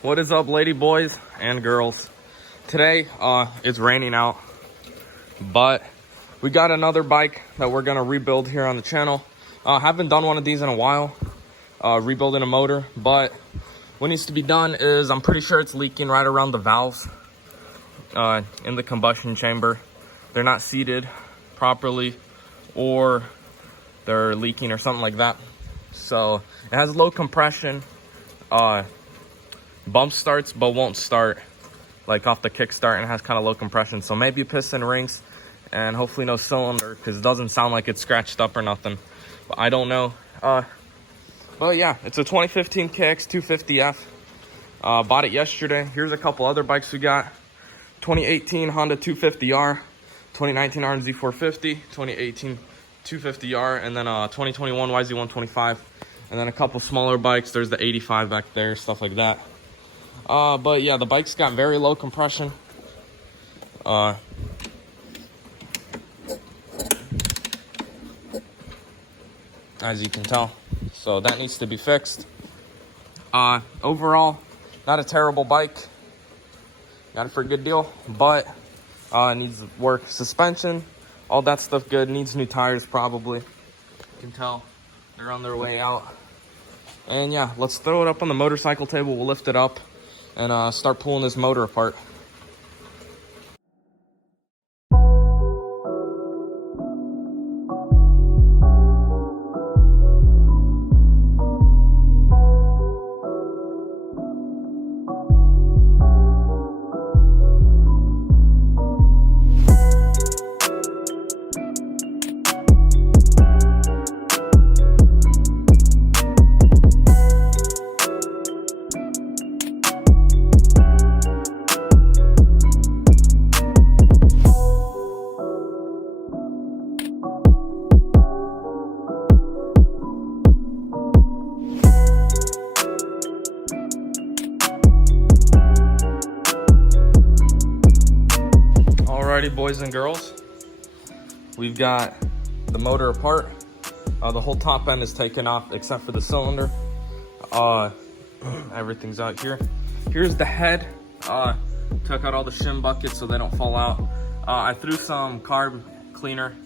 What is up, lady boys and girls? Today it's raining out, but we got another bike that we're gonna rebuild here on the channel. Haven't done one of these in a while, rebuilding a motor, but what needs to be done is I'm pretty sure it's leaking right around the valves in the combustion chamber. They're not seated properly, or they're leaking or something like that. So it has low compression, bump starts but won't start like off the kickstart, and it has kind of low compression. So maybe piston rings and hopefully no cylinder, because it doesn't sound like it's scratched up or nothing, but I don't know. But yeah, it's a 2015 KX250F. Bought it yesterday. Here's a couple other bikes we got. 2018 Honda 250R, 2019 RZ 450, 2018 250R, and then 2021 YZ125, and then a couple smaller bikes. There's the 85 back there, stuff like that. But yeah, the bike's got very low compression. As you can tell, so that needs to be fixed. Overall, not a terrible bike. Got it for a good deal, but needs work. Suspension, all that stuff good. Needs new tires probably. You can tell they're on their way out. And yeah, let's throw it up on the motorcycle table. We'll lift it up and start pulling this motor apart. Alrighty, boys and girls, we've got the motor apart. The whole top end is taken off except for the cylinder. Everything's out here. Here's the head. Took out all the shim buckets so they don't fall out. I threw some carb cleaner,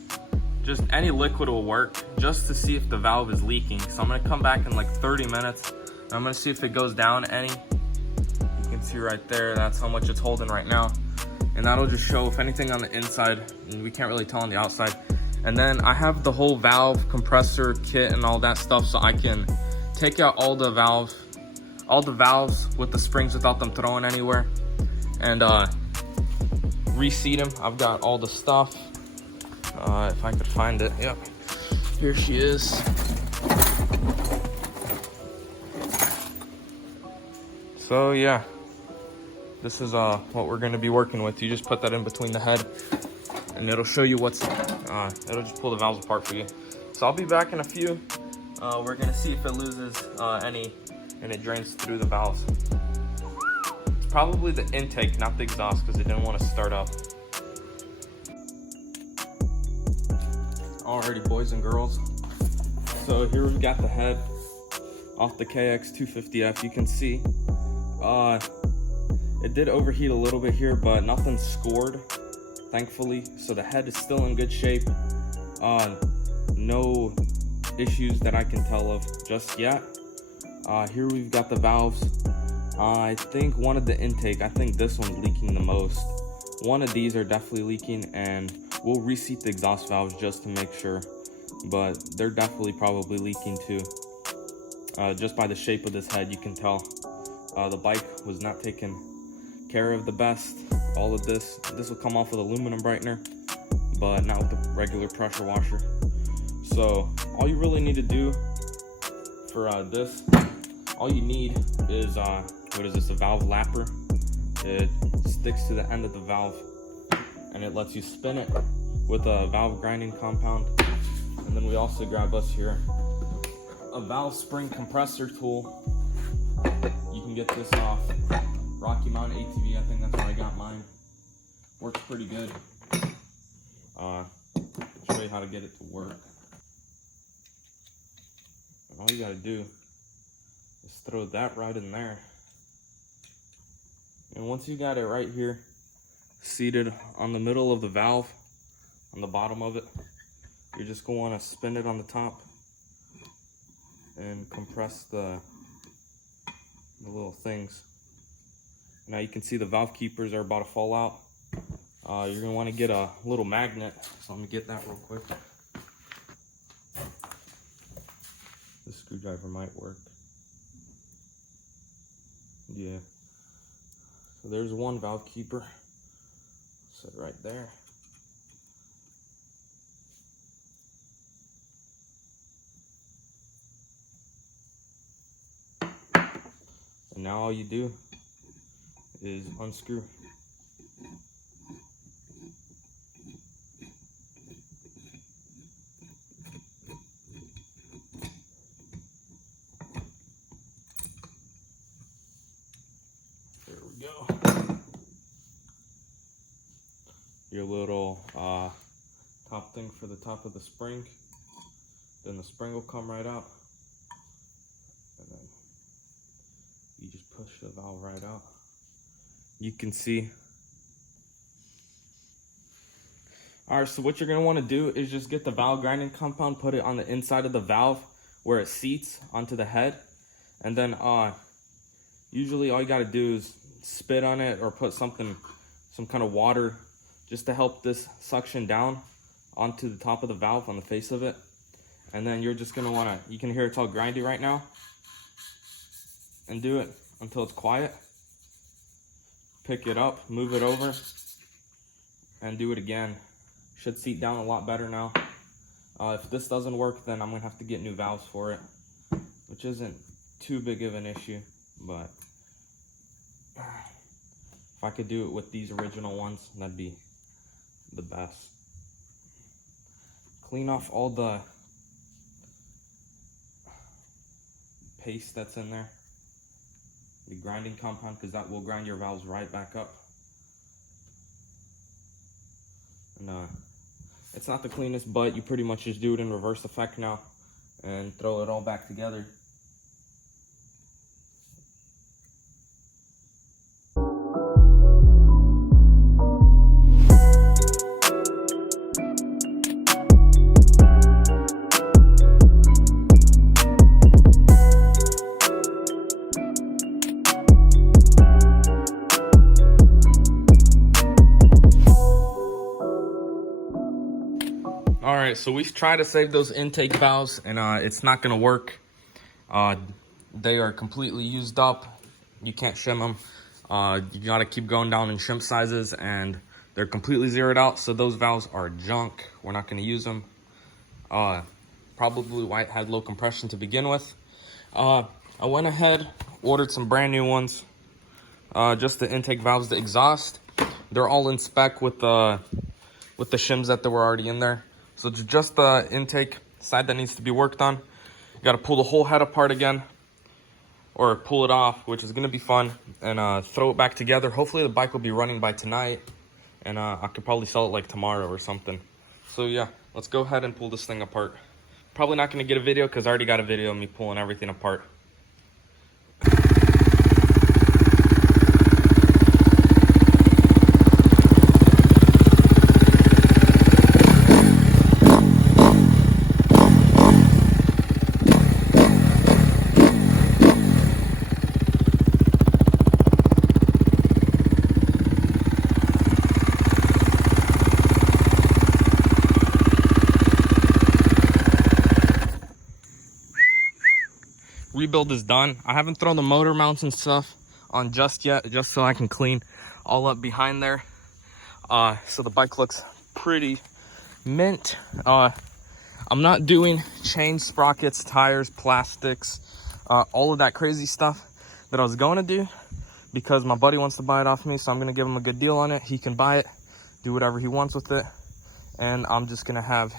just any liquid will work, just to see if the valve is leaking. So I'm gonna come back in like 30 minutes and I'm gonna see if it goes down any. You can see right there, that's how much it's holding right now. And that'll just show if anything on the inside, and we can't really tell on the outside. And then I have the whole valve compressor kit and all that stuff, so I can take out all the valves with the springs without them throwing anywhere, and reseat them. I've got all the stuff. If I could find it, yep, here she is. So yeah, this is what we're going to be working with. You just put that in between the head and it'll show you what's, it'll just pull the valves apart for you. So I'll be back in a few. We're going to see if it loses any and it drains through the valves. It's probably the intake, not the exhaust, because it didn't want to start up. Alrighty, boys and girls. So here we've got the head off the KX250F. You can see it did overheat a little bit here, but nothing scored, thankfully. So the head is still in good shape. No issues that I can tell of just yet. Here we've got the valves. I think one of the intake, I think this one's leaking the most. One of these are definitely leaking, and we'll reseat the exhaust valves just to make sure. But they're definitely probably leaking too. Just by the shape of this head, you can tell. The bike was not taken care of the best. All of this will come off with aluminum brightener, but not with the regular pressure washer. So all you really need to do for this, all you need is what is this, a valve lapper. It sticks to the end of the valve and it lets you spin it with a valve grinding compound. And then we also grab us here a valve spring compressor tool. You can get this off Rocky Mountain ATV. I think that's where I got mine. Works pretty good. I'll show you how to get it to work. And all you gotta do is throw that right in there. And once you got it right here, seated on the middle of the valve, on the bottom of it, you're just going to want to spin it on the top and compress the little things. Now you can see the valve keepers are about to fall out. You're going to want to get a little magnet, so let me get that real quick. The screwdriver might work. Yeah. So there's one valve keeper. Sit right there. And now all you do is unscrew. There we go. Your little top thing for the top of the spring. Then the spring will come right out. And then you just push the valve right out. You can see. Alright, so what you're going to want to do is just get the valve grinding compound, put it on the inside of the valve where it seats onto the head. And then usually all you got to do is spit on it or put some kind of water just to help this suction down onto the top of the valve on the face of it. And then you're just going to want to, you can hear it's all grindy right now. And do it until it's quiet. Pick it up, move it over, and do it again. Should seat down a lot better now. If this doesn't work, then I'm going to have to get new valves for it, which isn't too big of an issue, but if I could do it with these original ones, that'd be the best. Clean off all the paste that's in there, the grinding compound, because that will grind your valves right back up. And it's not the cleanest, but you pretty much just do it in reverse effect now and throw it all back together. Alright, so we've tried to save those intake valves, and it's not going to work. They are completely used up. You can't shim them. You got to keep going down in shim sizes, and they're completely zeroed out, so those valves are junk. We're not going to use them. Probably why it had low compression to begin with. I went ahead, ordered some brand new ones. Just the intake valves, the exhaust. They're all in spec with the shims that were already in there. So it's just the intake side that needs to be worked on. You got to pull the whole head apart again, or pull it off, which is going to be fun, and throw it back together. Hopefully the bike will be running by tonight, and I could probably sell it like tomorrow or something. So yeah, let's go ahead and pull this thing apart. Probably not going to get a video because I already got a video of me pulling everything apart. Rebuild is done. I haven't thrown the motor mounts and stuff on just yet, just so I can clean all up behind there. So the bike looks pretty mint. I'm not doing chains, sprockets, tires, plastics, all of that crazy stuff that I was going to do, because my buddy wants to buy it off me, so I'm going to give him a good deal on it. He can buy it, do whatever he wants with it, and I'm just going to have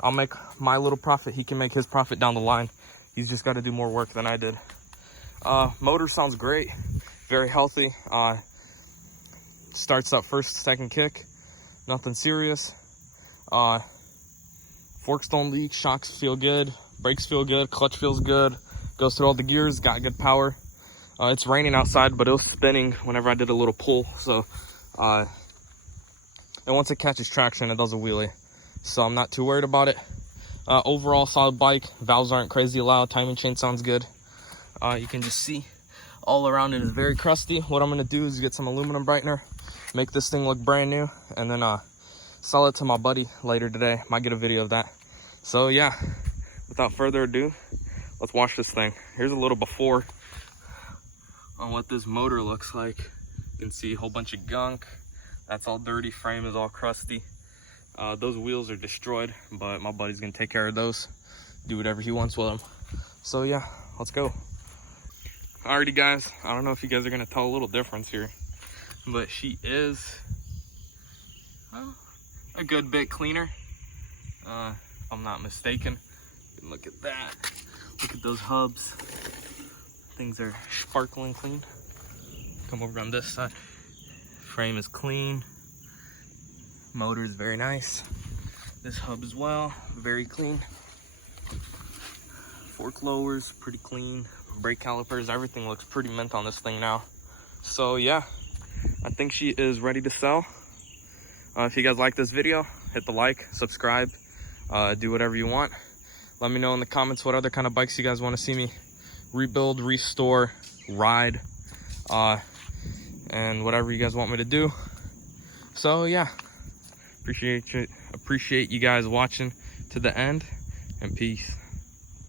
I'll make my little profit, he can make his profit down the line. He's just got to do more work than I did. Motor sounds great, very healthy. Starts up first, second kick, nothing serious. Forks don't leak, shocks feel good, brakes feel good, clutch feels good, goes through all the gears, got good power. It's raining outside, but it was spinning whenever I did a little pull. So, and once it catches traction, it does a wheelie. So I'm not too worried about it. Overall, solid bike. Valves aren't crazy loud. Timing chain sounds good. You can just see all around it is very crusty. What I'm gonna do is get some aluminum brightener, make this thing look brand new, and then sell it to my buddy later today. Might get a video of that. So yeah, without further ado, let's wash this thing. Here's a little before on what this motor looks like. You can see a whole bunch of gunk. That's all dirty. Frame is all crusty. Those wheels are destroyed, but my buddy's gonna take care of those, do whatever he wants with them. So yeah, let's go. Alrighty guys, I don't know if you guys are gonna tell a little difference here, but she is a good bit cleaner, if I'm not mistaken. Look at that. Look at those hubs. Things are sparkling clean. Come over on this side. Frame is clean. Motor is very nice. This hub as well, very clean. Fork lowers, pretty clean. Brake calipers, everything looks pretty mint on this thing now. So yeah, I think she is ready to sell. If you guys like this video, hit the like, subscribe, do whatever you want. Let me know in the comments what other kind of bikes you guys want to see me rebuild, restore, ride, and whatever you guys want me to do. So yeah, appreciate you guys watching to the end, and peace.